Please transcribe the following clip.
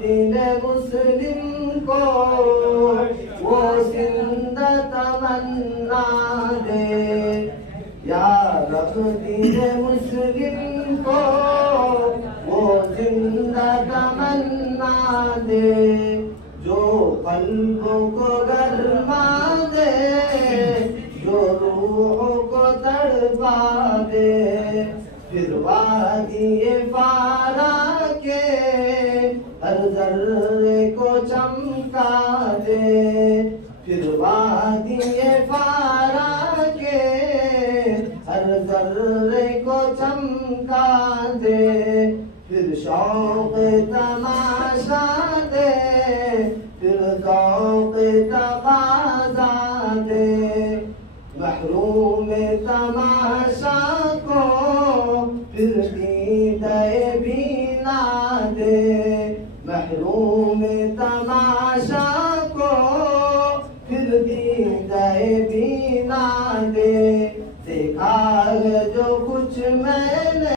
दिल मुस्लिम को वो जिंदा तमन्ना दे, या रब दिल मुस्लिम को वो जिंदा तमन्ना दे, जो कल्ब को गरमा दे, जो रूह को तड़पा दे, फिर वादिए फारा के हर जर्रे को चमका दे, फिर वादिए फारा के हर जर्रे को चमका दे, फिर शौक तमाशा दे, फिर शौक तकाज़ा दे, महरूम तमाशा को फिर दीदाए भी ना दे, महरूम तमाशा को फिर दीदाए भी ना दे। देखा है जो कुछ मैं